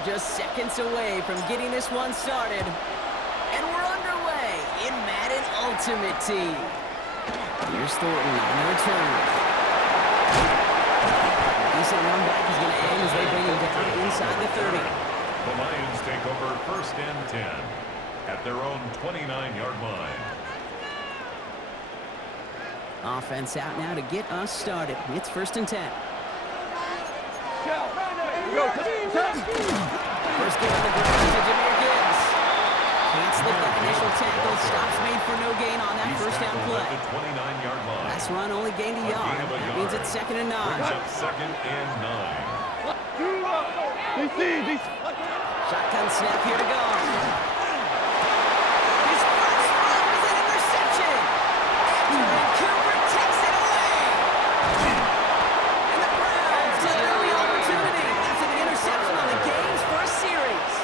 are just seconds away from getting this one started. And we're underway in Madden Ultimate Team. Here's Thornton on the return. Decent run back is going to end as they bring him down inside the 30. The Lions take over 1st and 10 at their own 29-yard line. Offense out now to get us started. It's 1st and 10. First game on the ground to Jameer Gibbs. Can't slip that initial tackle. Stops made for no gain on that first down play. Last run only gained a yard. That means it's 2nd and 9. Second and 9. Shotgun snap here to go. His first run was an interception. And Cooper takes it away. And the Browns get an early opportunity after the interception on the game's first series.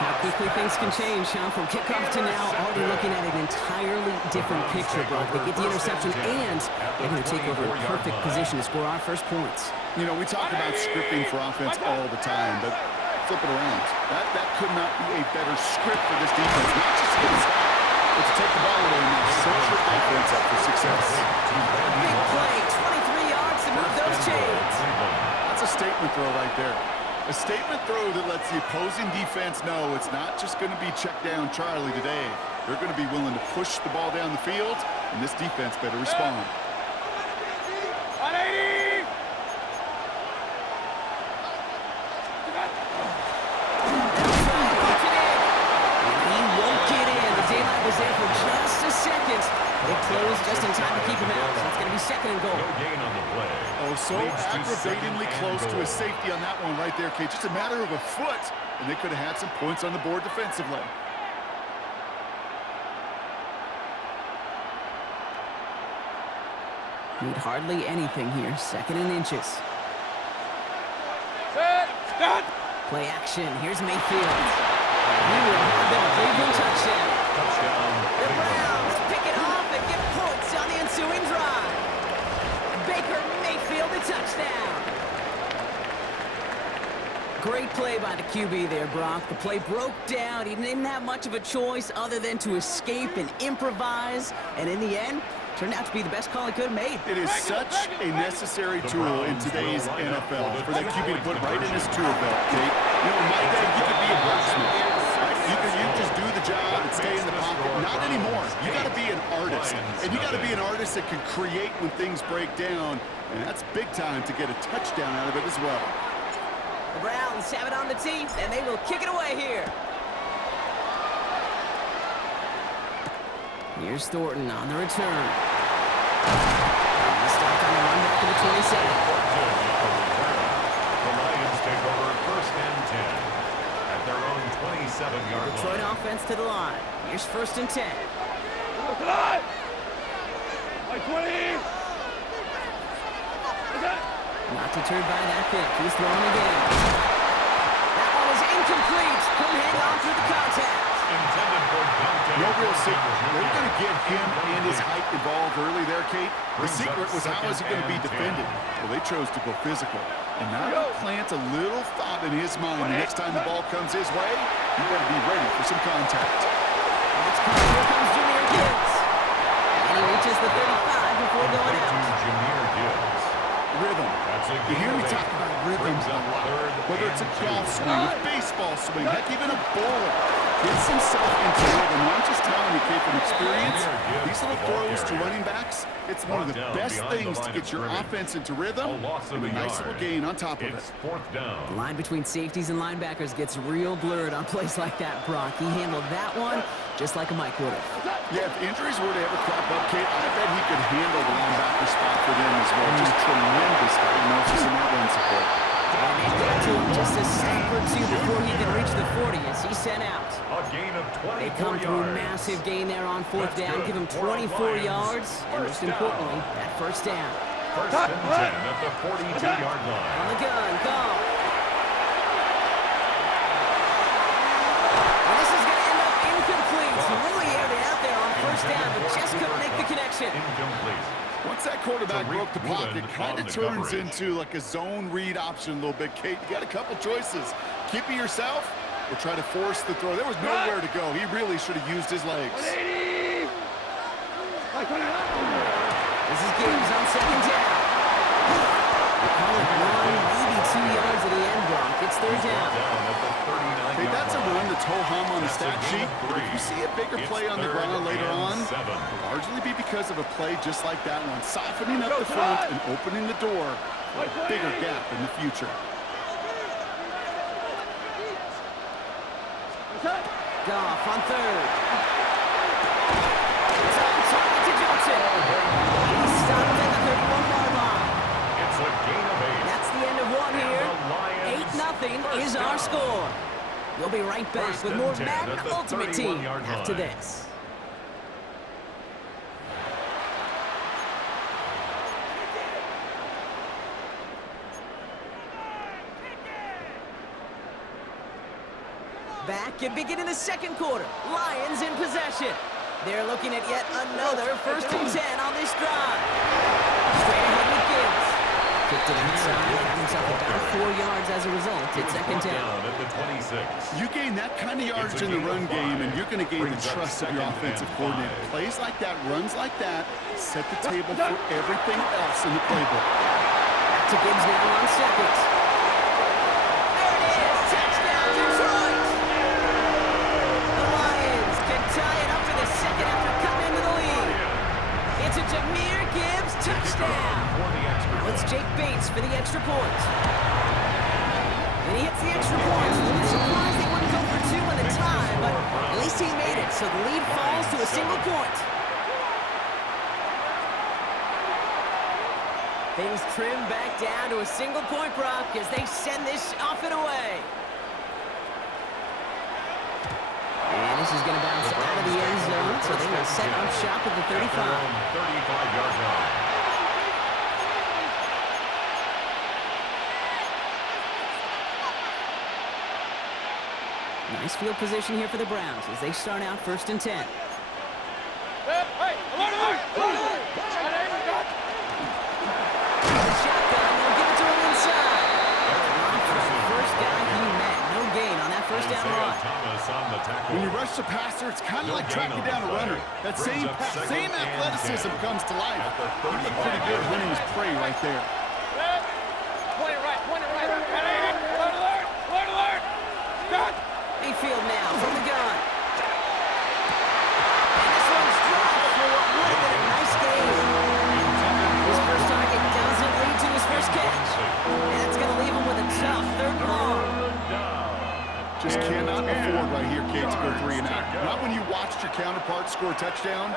How quickly things can change, Sean, from kickoff to now. Already looking at an entirely different picture, bro. They get the interception, and they're going to take over a perfect position to score our first points. You know, we talk about scripting for offense all the time, but flip it around. That could not be a better script for this defense. Not just to get a stop, but to take the ball away and set your offense up for success. Big play, 23 yards to move those chains. That's a statement throw right there. A statement throw that lets the opposing defense know it's not just going to be check down Charlie today. They're going to be willing to push the ball down the field, and this defense better respond. Was there for just a second. It closed just in time to keep him out. So it's going to be 2nd and goal. No gain on the play. Oh, so aggravatingly close to a safety on that one right there, Kate. Just a matter of a foot, and they could have had some points on the board defensively. Need hardly anything here. 2nd and inches. Play action. Here's Mayfield. He will have the Cleveland touchdown. The Browns pick it off and get points on the ensuing drive. Baker Mayfield, a touchdown. Great play by the QB there, Brock. The play broke down. He didn't have much of a choice other than to escape and improvise. And in the end, turned out to be the best call he could have made. It is such a necessary tool in today's NFL for that QB to put right in his tool belt, Kate. You know, in my day, you could be a blacksmith. You just do the job and stay in the pocket. Not anymore. You got to be an artist. And you got to be an artist that can create when things break down. And that's big time to get a touchdown out of it as well. The Browns have it on the tee, and they will kick it away here. Here's Thornton on the return. He stopped on the run back to the 27. The Lions take over 1st and 10. Their own 27-yard line. Detroit offense to the line. Here's 1st and 10. Not deterred by that pick. He's throwing again. That one is incomplete. Couldn't hang on through the contact. No real secret. They were going to get him and his height involved early there, Kate. The secret was how is he going to be defended? Well, they chose to go physical. And now he plants a little thought in his mind. The next time the ball comes his way, you better be ready for some contact. Here comes Jameer Gibbs. And he reaches the 35 before going out. Jameer Gibbs. Rhythm. You hear me talk about rhythms a lot. Whether it's a golf swing, a baseball swing, heck, even a bowler. Gets himself into rhythm. I'm just telling you, Kate, from experience, these little throws to running backs, it's one of the best things to get your offense into rhythm and a nice little gain on top of it. 4th down. The line between safeties and linebackers gets real blurred on plays like that, Brock. He handled that one just like a Mike would have. Yeah, if injuries were to ever crop up, Kate, I bet he could handle the linebacker spot for them as well. Just tremendous diagnosis in that run support. And they've got to him just a step or two before he can reach the 40 as he's sent out. A gain of 24 They come through massive gain there on 4th down, give him 24 yards, and most importantly, that 1st down. 1st and 10 at the 42-yard line. On the gun, go. And this is going to end up incomplete. He really aired it out there on 1st down, but just couldn't make the connection. Incomplete. Once that quarterback broke the pocket, it kind of turns into like a zone read option a little bit, Kate. You got a couple choices. Keep it yourself or try to force the throw. There was nowhere to go. He really should have used his legs. This is Gibbs on second down. They call it 1, maybe 2 yards at the end block. It's third down. Okay, that's a run that's ho-hum on the stat sheet. But if you see a bigger play on the ground later on, it'll largely be because of a play just like that one, softening up the front and opening the door for a bigger gap in the future. Goff on third. It's on target to Johnson. He's stopped at the 31-yard line. It's a gain of 8. That's the end of one here. 8-0 is our score. We'll be right back with more Madden Ultimate Team after this. Back and beginning the second quarter. Lions in possession. They're looking at yet another 1st and 10 on this drive. Straight ahead with Gibbs. Kicked it inside, found himself about 4 yards as a result. It's second down. At the 26. You gain that kind of yardage in the run game, and you're going to gain the trust of your offensive coordinator. Plays like that, runs like that, set the table for everything else in the playbook. Back to Gibbs now on second. There it is. Touchdown, Detroit. The Lions can tie it up for the second after coming into the lead. It's a Jahmyr Gibbs touchdown. Now it's Jake Bates for the extra point. And he hits the extra point. A little surprised they wouldn't go for 2 in the tie, but at least he made it, so the lead falls to a single point. Things trim back down to a single point, Brock, as they send this off and away. And this is going to bounce out of the end zone, so they will set up shop at the 35. 35-yard line. Nice field position here for the Browns as they start out 1st and 10. Shotgun, they'll give it to him inside. First guy he met. No gain on that first down run. When you rush the passer, it's kind of like tracking down a runner. That same athleticism comes to life. He looked pretty good winning his prey right there. Point it right. Alert. Mayfield now from the gun. And this one's dropped for what would have been a nice game. His first target doesn't lead to his first catch. And it's going to leave him with a tough 3rd and long. Just cannot afford right here, Kate, to go 3 and out. Not when you watched your counterpart score a touchdown.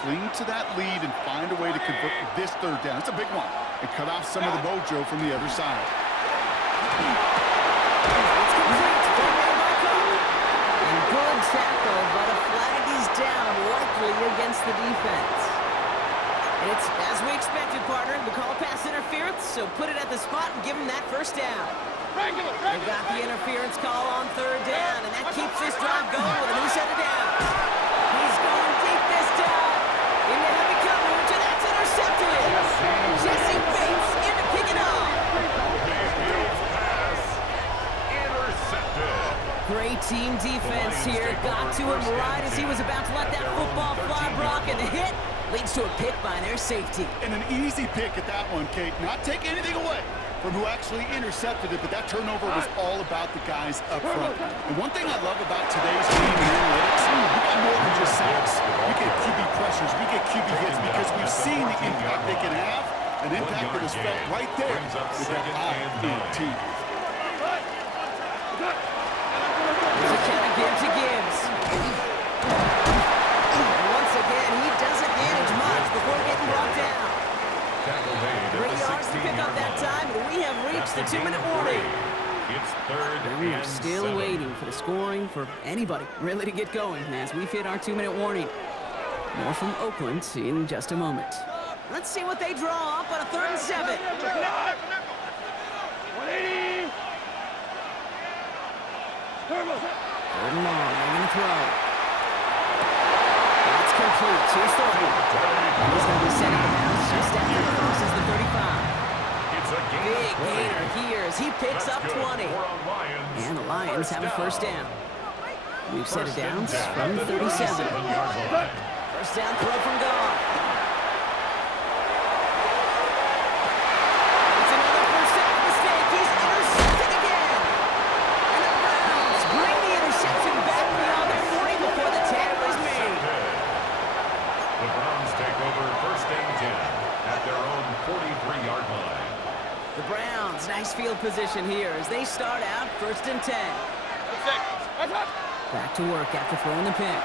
Cling to that lead and find a way to convert this 3rd down. It's a big one. And cut off some of the mojo from the other side. It's complete. And good tackle, but a flag is down, likely against the defense. And it's as we expected, partner. We call pass interference, so put it at the spot and give him that first down. They've got the interference call on 3rd down, and that keeps this drive going with a new set of downs. He's going deep this time. Into heavy coverage, and that's intercepted. Jesse Bates in to pick it up. Great team defense here. Got to him right as he was about to let that football fly, Brock, and the hit leads to a pick by their safety. And an easy pick at that one, Kate. Not take anything away from who actually intercepted it, but that turnover was all about the guys up front. And one thing I love about today's game and analytics, we got more than just sacks. We get QB pressures, we get QB hits because we've seen the impact they can have, an impact that was felt right there with that INT. There's a count again to Gibbs. And once again, he doesn't manage much before getting brought down. 3 yards to pick up that time, and we have reached the 2-minute warning. It's 3rd And we are and still 7. waiting for the scoring for anybody really to get going as we've hit our 2-minute warning. More from Oakland in just a moment. Let's see what they draw up on a 3rd and 7. 3rd and long, they're going to throw. That's complete. Here's Thornton. He's going to be set out of bounds just after he crosses the 35. It's It's a gain Big of 20. gainer here as he picks That's up good 20. for our Lions. And the Lions have a first down. We've set it down from the 37. 37-yard line. First down throw from Goff. It's another first down mistake. He's intercepted again. And the Browns bring the interception back beyond their 40 before the tackle is made. The Browns take over first and 10 at their own 43-yard line. The Browns, nice field position here as they start out first and 10. Back to work after throwing the pick.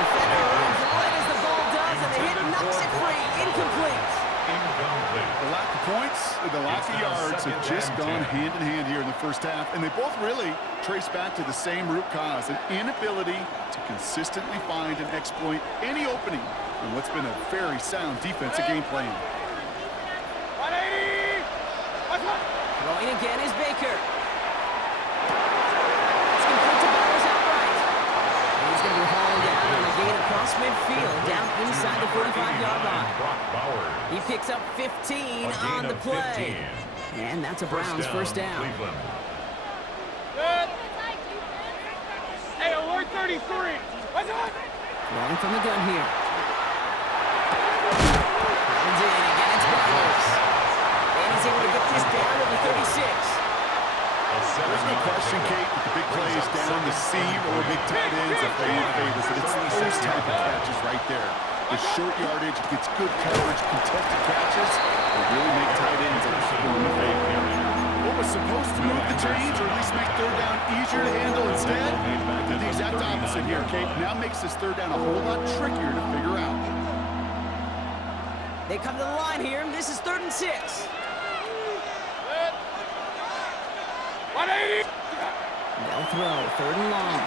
Defender runs right as the ball does, and the hit knocks it free. Incomplete. The lack of points and the lack of yards have just gone hand in hand here in the first half, and they both really trace back to the same root cause, an inability to consistently find and exploit any opening in what's been a very sound defensive game plan. Throwing again is Baker. It's complete to Bowers outright. And he's going to be hauled down on a gain across midfield, down inside the 45-yard line. He picks up 15 on the play. And that's a Browns first down. Cleveland. Good. Hey, alert 33. What's on? Throwing from the gun here. Runs in again, it's Bowers. And he's able to get this down to the 36. There's no question, Kate, that the big plays down the seam or big tight ends are fan favorites, but it's those type of catches right there. The short yardage gets good coverage, contested catches, that really make tight ends a what was supposed to move the chains or at least make third down easier to handle instead did the exact opposite here, Kate. Now makes this third down a whole lot trickier to figure out. They come to the line here, and this is 3rd and 6. 180. They'll throw, 3rd and long.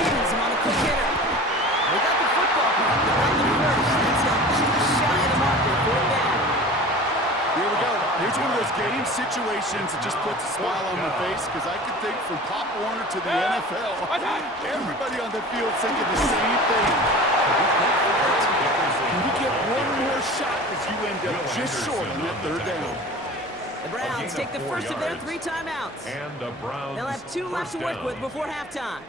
He's him on a quick hitter. They got the football, but not the first. That's just shy of the marker, 4th down. Here we go. Here's one of those game situations that just puts a smile on my face because I could think from Pop Warner to the NFL, everybody on the field thinking the same thing. Can we get one more shot as you end up just short on that 3rd down? The Browns take the first of their 3 timeouts. And the Browns They'll have 2 left to work with before halftime.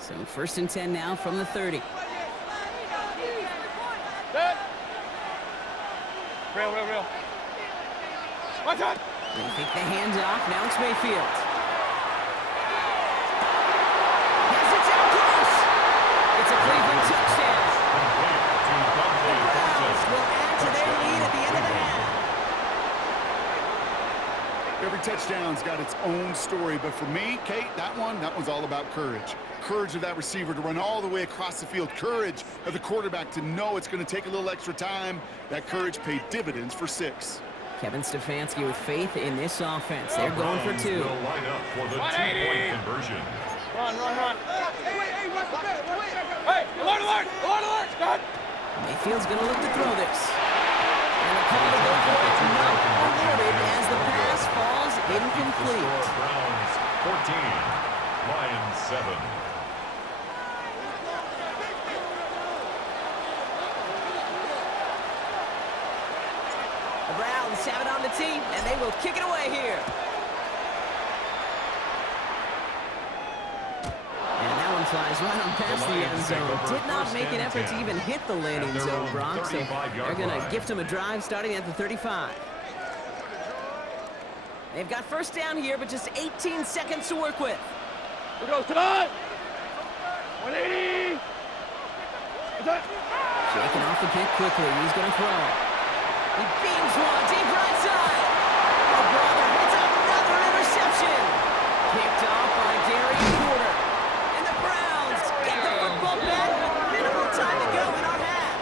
So 1st and 10 now from the 30. Good. Real. What's on? They take the hands off. Now it's Mayfield. Yes, it's out close. It's a Cleveland touchdown. The Browns will add to their lead at the end of the half. Every touchdown's got its own story, but for me, Kate, that one's all about courage. Courage of that receiver to run all the way across the field. Courage of the quarterback to know it's going to take a little extra time. That courage paid dividends for 6. Kevin Stefanski with faith in this offense. They're going for 2. Will line up for the 2-point conversion. Run. Hey, alert. Done. Mayfield's going to look to throw this. And the call to go for it not awarded as the pass falls incomplete. Browns 14, Lions 7. The Browns have it on the team, and they will kick it away here. And that one flies right on past the end zone. Did not make an effort to even hit the landing zone, Brock, so they're going to gift him a drive starting at the 35. They've got first down here, but just 18 seconds to work with. Here goes tonight. 180. Shaking off the pick quickly. He's going to throw. He beams one deep right side. Oh, brother, hits another interception. Picked off by Gary Porter. And the Browns get the football back with minimal time to go in our half.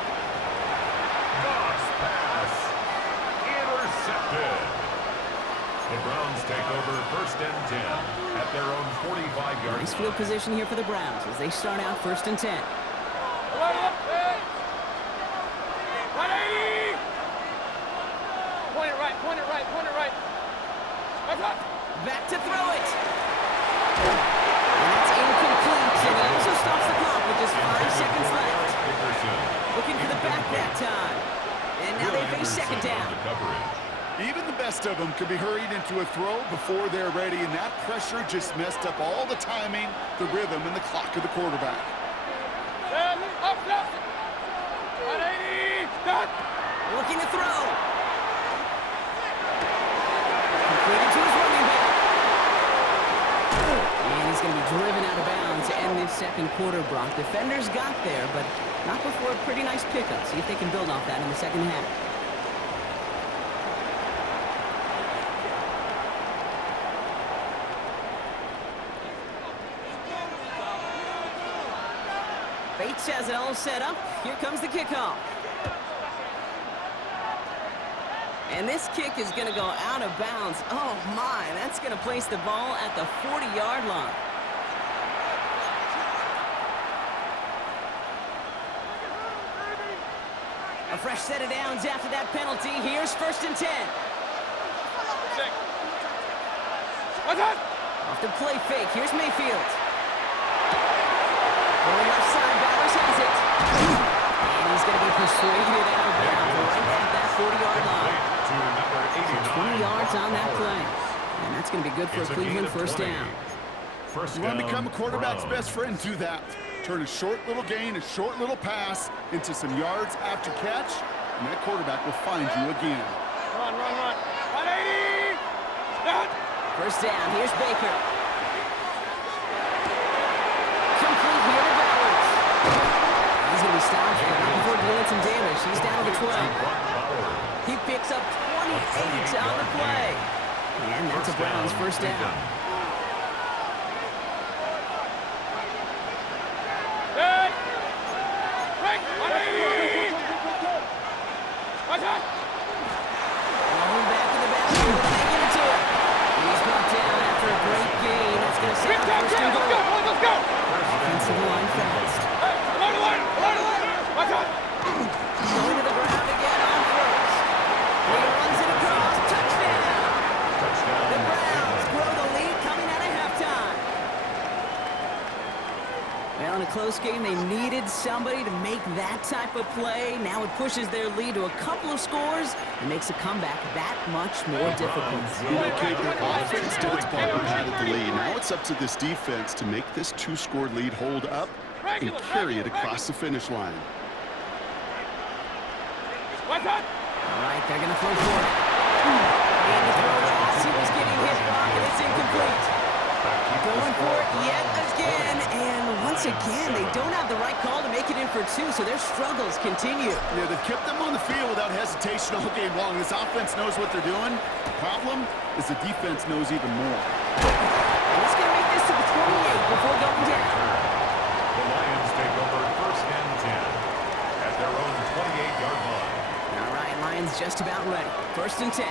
Goss pass. Intercepted. The Browns take over first and 10 at their own 45-yard Nice field position here for the Browns as they start out first and 10. 180. Point it right. Back to throw it. And that's incomplete. And he also stops the clock with just 5 seconds left. Dickerson. them could be hurried into a throw before they're ready, and that pressure just messed up all the timing, the rhythm, and the clock of the quarterback. Up, left. 180. Done. Looking to throw. Completed to his running back. And he's going to be driven out of bounds to end this second quarter, Brock. Defenders got there, but not before a pretty nice pickup. See if they can build off that in the second half. Bates has it all set up. Here comes the kickoff. And this kick is going to go out of bounds. Oh, my. That's going to place the ball at the 40-yard line. A fresh set of downs after that penalty. Here's 1st and 10. Off the play fake. Here's Mayfield. Going left side, Bowers has it. And he's going to be persuaded out of bounds right at that 40-yard line. So 20 yards on that play. And that's going to be good for a Cleveland first down. You want to become a quarterback's best friend, do that. Turn a short little gain, a short little pass into some yards after catch, and that quarterback will find you again. Run. 180. Done. First down, here's Baker. Complete here to Bowers. He's going to be stopped before doing some damage. He's down to the 12. He picks up 28 on the play. And that's a Browns first down. Dead. Right. 180. Watch out. Rolling back in the backfield, and they give it to him. And he's brought down after a great gain. That's going to set up first and goal. Let's go. Offensive line fast. Hey, alert. Watch out. Going to the ground again on first. He runs it across. Touchdown. The Browns grow the lead coming out of halftime. Well, in a close game, they needed somebody to make that type of play. Now it pushes their lead to a couple of scores and makes a comeback that much more difficult. Okay, the offense did its part and padded the lead. Now it's up to this defense to make this 2-score lead hold up and carry it across the finish line. Watch out. All right, they're going to throw for it. And the throw pass, he was getting hit, Brock, and it's incomplete. Going for it yet again, and once again, they don't have the right call to make it in for 2, so their struggles continue. Yeah, they've kept them on the field without hesitation all game long. This offense knows what they're doing. The problem is the defense knows even more. And it's going to make this to the 28 before going down. The Lions take over 1st and 10 at their own 28-yard line. All right, Lions just about ready. 1st and 10.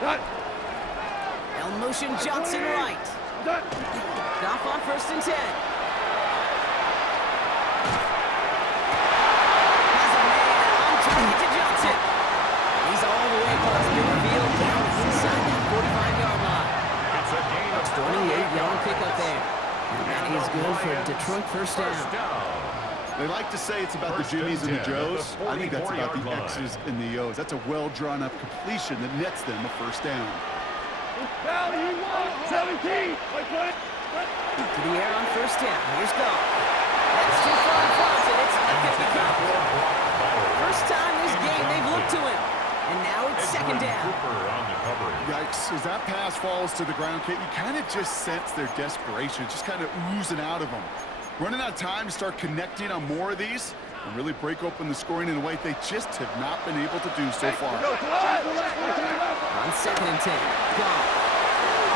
Done. El motion Johnson right. Done. Goff on 1st and 10. Has a man on target to Johnson. He's all the way across midfield down inside that 45-yard line. It's a gain of 28-yard pickup there. And that is good for Detroit first down. They like to say it's about the Jimmies and the Joes. I think that's about the X's and the O's. That's a well-drawn-up completion that nets them a first down. Now you want 17. To the air on 1st down. Here's Goff. That's too far in front, and it's not going to be covered. First time this game they've looked to him. And now it's 2nd down. Yikes, as that pass falls to the ground, Kate, you kind of just sense their desperation, just kind of oozing out of them. Running out of time to start connecting on more of these and really break open the scoring in a way they just have not been able to do so far. On 2nd and 10. Goff.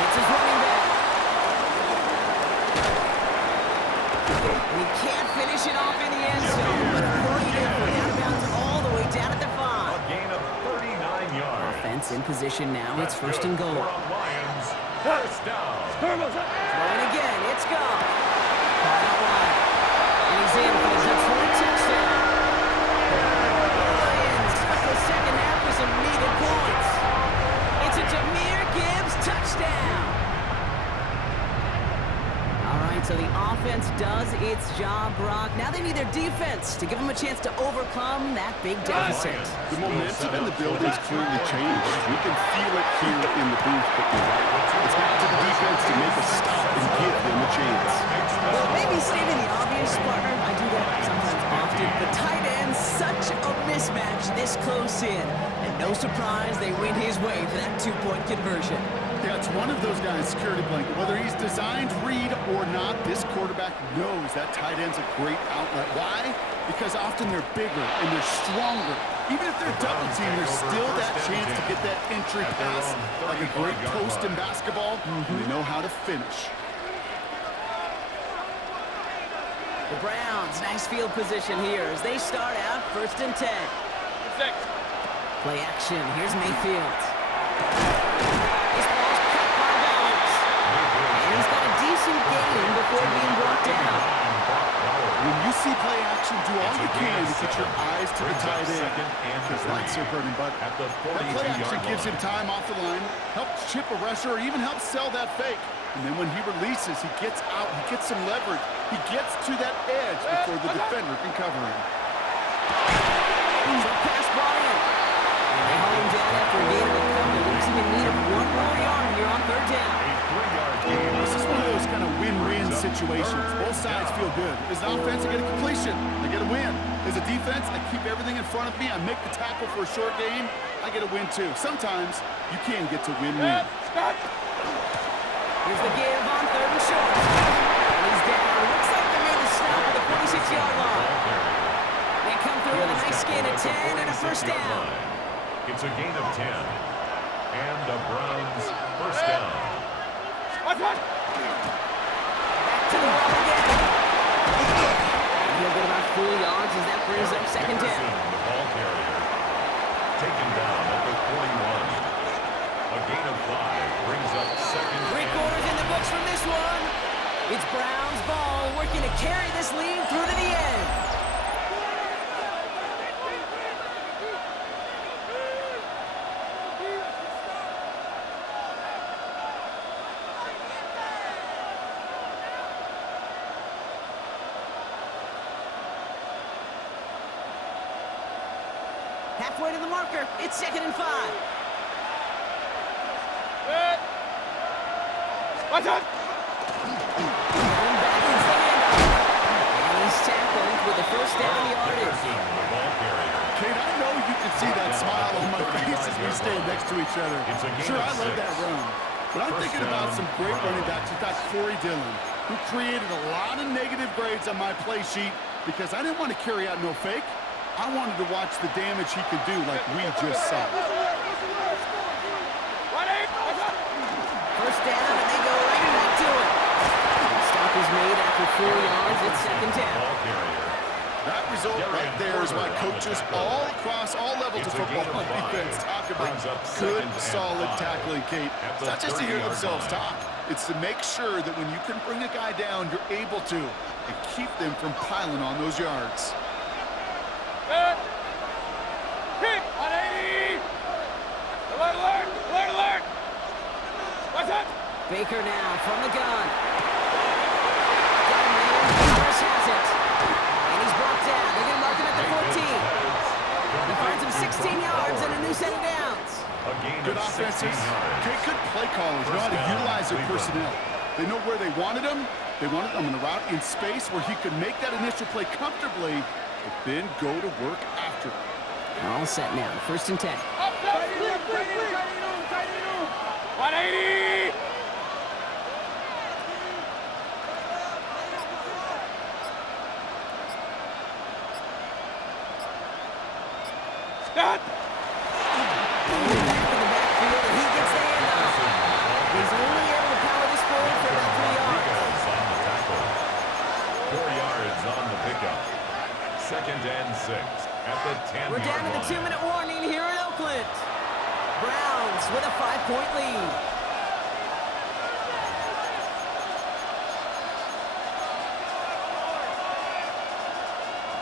It's his running back. And he can't finish it off in the end zone, but a great effort out of bounds all the way down at the 5. A gain of 39 yards. Offense in position now. It's 1st and goal. Lions, 1st down. Throwing again. It's Goff. Caught out wide. And he's in for the Detroit touchdown. Lions start the second half with some needed points. It's a Jahmyr Gibbs touchdown. All right, So the offense does its job, Brock. Now they need their defense to give them a chance to overcome that big deficit. The momentum in the building's clearly changed. We can feel it here in the booth, but you're right. It's back to the defense to make a stop and give them a chance. Well, maybe stating the obvious, partner. I do that sometimes often. The tight end, such a mismatch this close in. And no surprise, they win his way for that two-point conversion. Yeah, it's one of those guys' security blanket. Whether he's designed read or not, this quarterback knows that tight end's a great outlet. Why? Because often they're bigger and they're stronger. Even if they're double teamed, there's still that chance to get that entry pass like a great post in basketball. And they know how to finish. The Browns, nice field position here as they start out 1st and 10. Play action. Here's Mayfield. This ball's cut by balance. And he's got a decent gain before being brought down. When you see play action, do all you can to get your eyes to the tight end, because that's their burning butter. That play action gives him time off the line, helps chip a rusher, or even helps sell that fake. And then when he releases, he gets out, he gets some leverage. He gets to that edge before the defender can cover him. Pass Bryant. And they hold him down after a gain of a couple. Leaves him in need of one more yard here on 3rd down. This is one of those kind of win-win situations. Both sides feel good. As an offense, I get a completion. I get a win. As a defense, I keep everything in front of me. I make the tackle for a short gain. I get a win, too. Sometimes, you can get to win-win. Here's the give on 3rd and short. And he's down. Looks like they made the stop at the 46-yard line. They come through with a nice gain of 10 and a 1st down. It's a gain of 10. And the Browns 1st down. Back to the ball again. And he'll get about 4 yards as that brings up 2nd down. The ball carrier taken down at the 41. A gain of 5 brings up 2nd. 3 quarters in the books from this one. It's Browns ball working to carry this lead through to the end. Halfway to the marker. It's 2nd and 5. Watch out! And he's tackled with the 1st down yardage. Kate, I know you can see that smile on my face as we stand next to each other. Sure, I love that run. But I'm thinking about some great running backs. We've got Corey Dillon, who created a lot of negative grades on my play sheet because I didn't want to carry out no fake. I wanted to watch the damage he could do like we just saw. 1st down, and they go right back to it. The stop is made after 4 yards. It's 2nd down. That result right there is why coaches all across all levels of football and defense talk about good, solid tackling, Kate. It's not just to hear themselves talk. It's to make sure that when you can bring a guy down, you're able to, and keep them from piling on those yards. Hit! 180! Alert, alert! Alert, alert! Watch out! Baker now from the gun. Got a man. Harris has it. And he's brought down. They're going to mark him at the 14. He finds him 16 yards and a new set of downs. Good offenses. Good play callers know how to utilize their personnel. They know where they wanted him. They wanted him on a route in space where he could make that initial play comfortably, but then go to work after it. All set now. 1st and 10. 180! Stop! Back in the backfield, and he gets the handoff. He's only able to power this forward for about 3 yards. 4 yards on the pickup. 2nd and 6 at the 10-yard line. We're down to the 2-minute warning here in Oakland. Browns with a 5-point lead.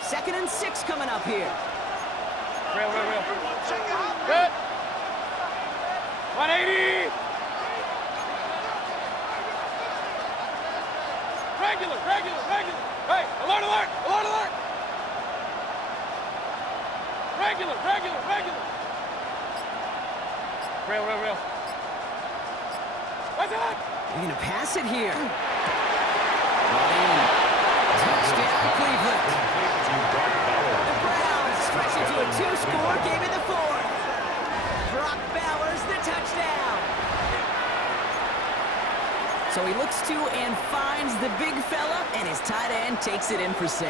Second and 6 coming up here. Real. Good. 180! Regular, regular, regular. Hey, alert, alert, alert, alert. Regular, regular, regular. Real, real, real. What's that? You're going to pass it here. Touchdown, Cleveland. The Browns stretch into a 2-score game in the fourth. Brock Bowers, the touchdown. So he looks to and finds the big fella, and his tight end takes it in for 6.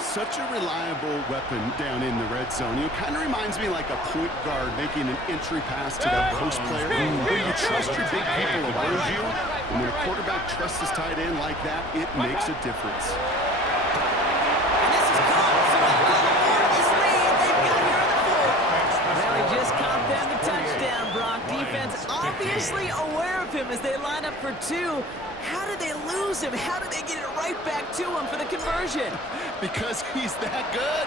Such a reliable weapon down in the red zone. It kind of reminds me like a point guard making an entry pass to that post player. When you trust your big people around you, and when a quarterback trusts his tight end like that, it makes a difference. And this is caught, so they'll call the board this lead. They've got here on the fourth. Well, he just caught them the touchdown, Brock. Defense obviously aware of him as they line up for 2. How did they lose him? How did they get it right back to him for the conversion? Because he's that good.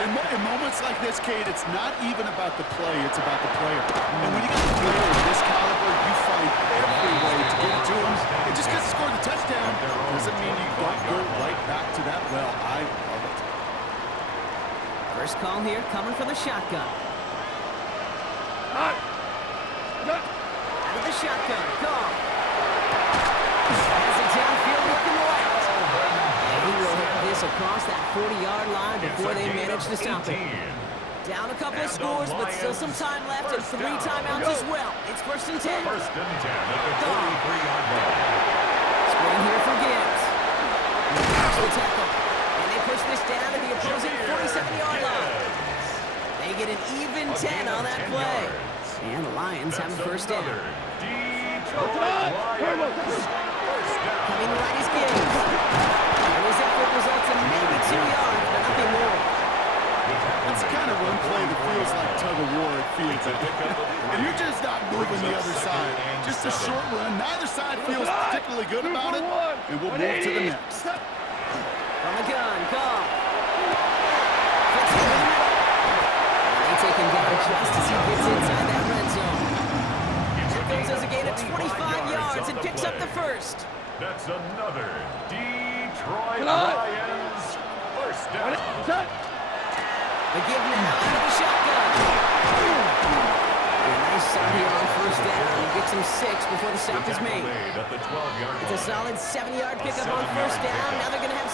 In moments like this, Kate, it's not even about the play, it's about the player. And when you got a player of this caliber, you find every way to get it to him. And just because he scored the touchdown doesn't mean you don't go right back to that well. I love it. First call here coming from the shotgun. Out of the shotgun, call. Has it downfield looking left. And he will hit this across that 40-yard line before they manage to stop it. Down a couple of scores, but still some time left and 3 timeouts as well. It's 1st and 10. First and 10 at the 43-yard line. Screen here for Gibbs. The tackle. And they push this down to the opposing 47-yard line. They get an even 10 on that play. And the Lions have a first down. Coming right is Gibbs. And his effort results in maybe 2 yards, but nothing more. It's the kind of run play that feels like tug-of-war at field. And you're just not moving the other side. Just a short run. Neither side feels particularly good about it. And we'll move to the next. From the gun, call. Fits in the middle. And they take him down just as he gets inside that red zone. That goes as a gain of 25 yards and picks up the first. That's another Detroit Lions first down. The give now out of the shotgun. And a nice start here on first down. He gets him 6 before the stop is made. It's a solid 7-yard pickup on first down. Now they're going to have